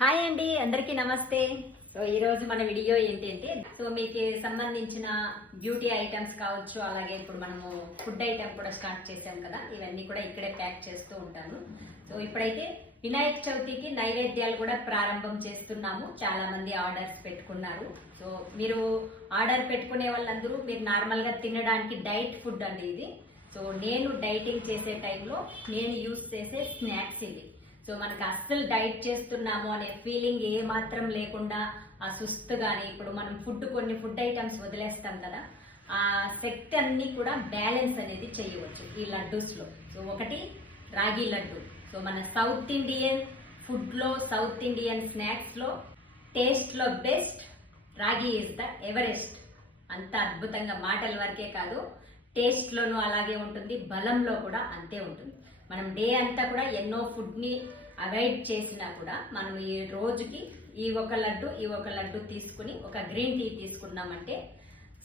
Hi అండి అందరికీ నమస్తే. సో ఈ రోజు మన వీడియో ఏంటంటే సో మీకు సంబంధించిన బ్యూటీ ఐటమ్స్ కావచ్చు అలాగే ఇప్పుడు మనము ఫుడ్ ఐటమ్ కూడా స్టార్ట్ చేసాం కదా ఇవన్నీ కూడా ఇక్కడే ప్యాక్ చేస్తూ ఉంటాను. సో ఇప్పుడైతే వినాయక చవితికి నైవేద్యాలు కూడా ప్రారంభం చేస్తున్నాము. చాలా మంది ఆర్డర్స్ పెట్టుకున్నారు. సో మీరు ఆర్డర్ పెట్టుకునే వాళ్ళందరూ మీరు నార్మల్గా తినడానికి డైట్ ఫుడ్ అండి ఇది. సో నేను డైటింగ్ చేసే టైంలో నేను యూస్ చేసే స్నాక్స్ ఇవి. సో మనకు అస్సలు డైట్ చేస్తున్నాము అనే ఫీలింగ్ ఏ మాత్రం లేకుండా ఆ సుస్తు కానీ ఇప్పుడు మనం ఫుడ్ కొన్ని ఫుడ్ ఐటమ్స్ వదిలేస్తాం కదా ఆ శక్తి అన్నీ కూడా బ్యాలెన్స్ అనేది చేయవచ్చు ఈ లడ్డూస్లో. సో ఒకటి రాగి లడ్డు. సో మన సౌత్ ఇండియన్ ఫుడ్లో సౌత్ ఇండియన్ స్నాక్స్లో టేస్ట్లో best ragi is the Everest. అంత అద్భుతంగా మాటల వరకే కాదు టేస్ట్లోనూ అలాగే ఉంటుంది బలంలో కూడా అంతే ఉంటుంది. మనం డే అంతా కూడా ఎన్నో ఫుడ్ని అవాయిడ్ చేసినా కూడా మనం ఈ రోజుకి ఈ ఒక లడ్డు ఈ ఒక లడ్డు తీసుకుని ఒక గ్రీన్ టీ తీసుకున్నామంటే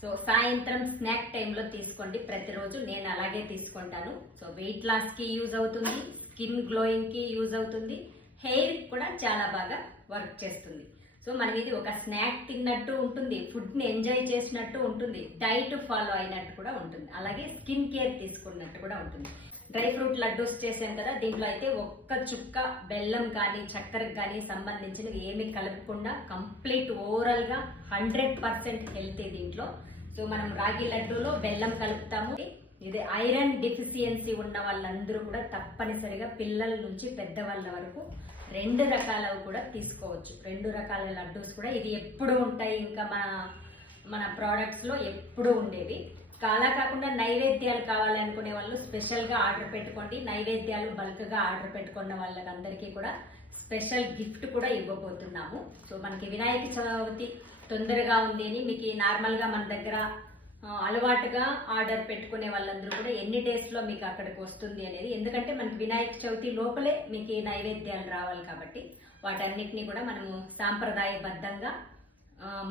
సో సాయంత్రం స్నాక్ టైంలో తీసుకోండి. ప్రతిరోజు నేను అలాగే తీసుకుంటాను. సో వెయిట్ లాస్కి యూజ్ అవుతుంది స్కిన్ గ్లోయింగ్కి యూజ్ అవుతుంది హెయిర్ కూడా చాలా బాగా వర్క్ చేస్తుంది. సో మనకి ఇది ఒక స్నాక్ తిన్నట్టు ఉంటుంది ఫుడ్ని ఎంజాయ్ చేసినట్టు ఉంటుంది డైట్ ఫాలో అయినట్టు కూడా ఉంటుంది. అలాగే స్కిన్ కేర్ తీసుకున్నట్టు కూడా ఉంటుంది. డ్రై ఫ్రూట్ లడ్డూస్ చేసాం కదా దీంట్లో అయితే ఒక్క చుక్క బెల్లం కానీ చక్కెరకు కానీ సంబంధించినవి ఏమి కలపకుండా కంప్లీట్ ఓవరాల్గా హండ్రెడ్ పర్సెంట్ హెల్తీ దీంట్లో. సో మనం రాగి లడ్డూలో బెల్లం కలుపుతాము. ఇది ఐరన్ డిఫిషియన్సీ ఉన్న వాళ్ళందరూ కూడా తప్పనిసరిగా పిల్లల నుంచి పెద్దవాళ్ళ వరకు రెండు రకాలవి కూడా తీసుకోవచ్చు. రెండు రకాల లడ్డూస్ కూడా. ఇది ఎప్పుడు ఉంటాయి? ఇంకా మన మన ప్రోడక్ట్స్లో ఎప్పుడు ఉండేవి? కాలా కాకుండా నైవేద్యాలు కావాలనుకునే వాళ్ళు స్పెషల్గా ఆర్డర్ పెట్టుకోండి. నైవేద్యాలు బల్క్గా ఆర్డర్ పెట్టుకున్న వాళ్ళకందరికీ కూడా స్పెషల్ గిఫ్ట్ కూడా ఇవ్వబోతున్నాము. సో మనకి వినాయక చవితి తొందరగా ఉంది అని మీకు నార్మల్గా మన దగ్గర అలవాటుగా ఆర్డర్ పెట్టుకునే వాళ్ళందరూ కూడా ఎన్ని డేస్లో మీకు అక్కడికి వస్తుంది అనేది ఎందుకంటే మనకి వినాయక చవితి లోపలే మీకు నైవేద్యాలు రావాలి కాబట్టి వాటన్నిటిని కూడా మనము సాంప్రదాయబద్ధంగా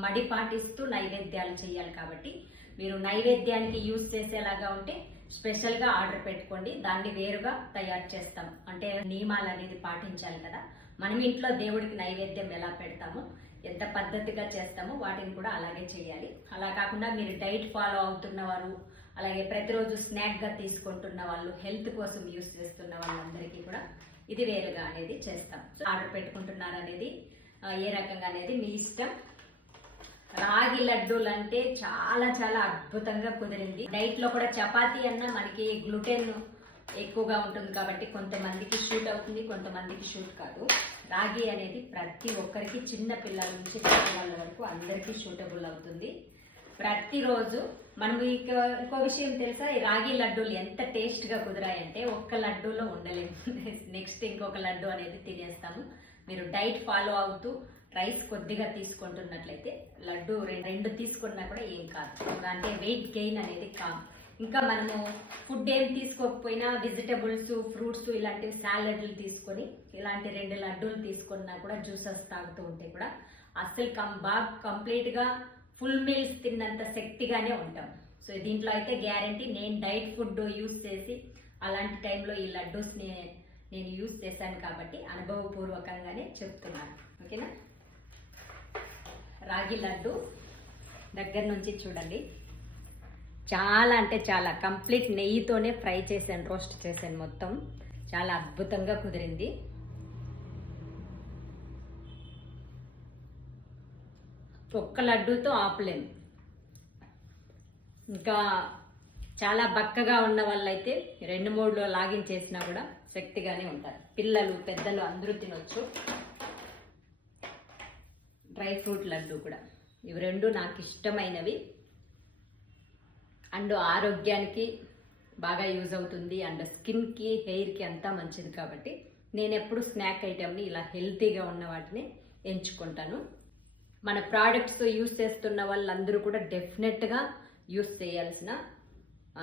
మడి పాటిస్తూ నైవేద్యాలు చేయాలి కాబట్టి మీరు నైవేద్యానికి యూజ్ చేసేలాగా ఉంటే స్పెషల్గా ఆర్డర్ పెట్టుకోండి. దాన్ని వేరుగా తయారు చేస్తాం. అంటే నియమాలు అనేది పాటించాలి కదా. మనం ఇంట్లో దేవుడికి నైవేద్యం ఎలా పెడతామో ఎంత పద్ధతిగా చేస్తామో వాటిని కూడా అలాగే చేయాలి. అలా కాకుండా మీరు డైట్ ఫాలో అవుతున్నవారు అలాగే ప్రతిరోజు స్నాక్గా తీసుకుంటున్న వాళ్ళు హెల్త్ కోసం యూస్ చేస్తున్న వాళ్ళందరికీ కూడా ఇది వేరుగా అనేది చేస్తాం. సో ఆర్డర్ పెట్టుకుంటున్నారు అనేది ఏ రకంగా అనేది మీ ఇష్టం. రాగి లడ్డూలు అంటే చాలా చాలా అద్భుతంగా కుదిరింది. డైట్లో కూడా చపాతి అన్న మనకి గ్లూటెన్ ఎక్కువగా ఉంటుంది కాబట్టి కొంతమందికి షూట్ అవుతుంది కొంతమందికి షూట్ కాదు. రాగి అనేది ప్రతి ఒక్కరికి చిన్న పిల్లల నుంచి పెద్దవాళ్ళ వరకు అందరికీ షూటబుల్ అవుతుంది. ప్రతిరోజు మనం ఇంకో ఇంకో విషయం తెలుసా? ఈ రాగి లడ్డూలు ఎంత టేస్ట్గా కుదిరాయంటే ఒక్క లడ్డూలో ఉండలేము. నెక్స్ట్ ఇంకొక లడ్డు అనేది తినేస్తాము. మీరు డైట్ ఫాలో అవుతూ రైస్ కొద్దిగా తీసుకుంటున్నట్లయితే లడ్డు రెండు తీసుకున్నా కూడా ఏం కాదు. అంటే వెయిట్ గెయిన్ అనేది కాదు. ఇంకా మనము ఫుడ్ ఏం తీసుకోకపోయినా వెజిటబుల్స్ ఫ్రూట్స్ ఇలాంటివి సాలడ్లు తీసుకొని ఇలాంటి రెండు లడ్డూలు తీసుకున్నా కూడా జ్యూసెస్ తాగుతూ ఉంటే కూడా అస్సలు కం బాగా కంప్లీట్గా ఫుల్ మీల్స్ తిన్నంత శక్తిగానే ఉంటాం. సో దీంట్లో అయితే గ్యారంటీ నేను డైట్ ఫుడ్ యూస్ చేసి అలాంటి టైంలో ఈ లడ్డూస్ని నేను యూస్ చేశాను కాబట్టి అనుభవపూర్వకంగానే చెప్తున్నాను. ఓకేనా? రాగి లడ్డు దగ్గర నుంచి చూడండి. చాలా అంటే చాలా కంప్లీట్ నెయ్యితోనే ఫ్రై చేశాను రోస్ట్ చేశాను మొత్తం. చాలా అద్భుతంగా కుదిరింది. ఒక్క లడ్డూతో ఆపలేము ఇంకా చాలా బక్కగా ఉన్న వాళ్ళైతే రెండు మూడులో లాగిన్ చేసినా కూడా శక్తిగానే ఉంటారు. పిల్లలు పెద్దలు అందరూ తినొచ్చు. డ్రై ఫ్రూట్ లడ్డు కూడా. ఇవి రెండు నాకు ఇష్టమైనవి. అండ్ ఆరోగ్యానికి బాగా యూజ్ అవుతుంది. అండ్ స్కిన్కి హెయిర్కి అంతా మంచిది కాబట్టి నేను ఎప్పుడు స్నాక్ ఐటెంని ఇలా హెల్తీగా ఉన్న వాటిని ఎంచుకుంటాను. మన ప్రోడక్ట్స్ యూస్ చేస్తున్న వాళ్ళందరూ కూడా డెఫినెట్గా యూస్ చేయాల్సిన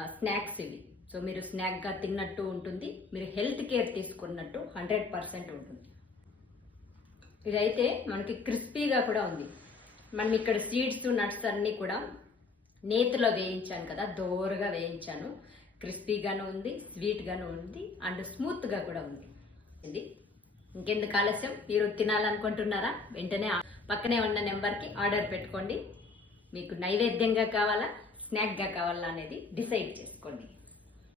స్నాక్స్ ఇవి. సో మీరు స్నాక్గా తిన్నట్టు ఉంటుంది. మీరు హెల్త్ కేర్ తీసుకున్నట్టు హండ్రెడ్ పర్సెంట్ ఉంటుంది. ఇదైతే మనకి క్రిస్పీగా కూడా ఉంది. మనం ఇక్కడ సీడ్స్ నట్స్ అన్నీ కూడా నేతిలో వేయించాను కదా దోరగా వేయించాను. క్రిస్పీగాను ఉంది స్వీట్గాను ఉంది అండ్ స్మూత్గా కూడా ఉంది. ఇది ఇంకెందుకు ఆలస్యం? మీరు తినాలనుకుంటున్నారా? వెంటనే పక్కనే ఉన్న నెంబర్కి ఆర్డర్ పెట్టుకోండి. మీకు నైవేద్యంగా కావాలా స్నాక్గా కావాలా అనేది డిసైడ్ చేసుకోండి.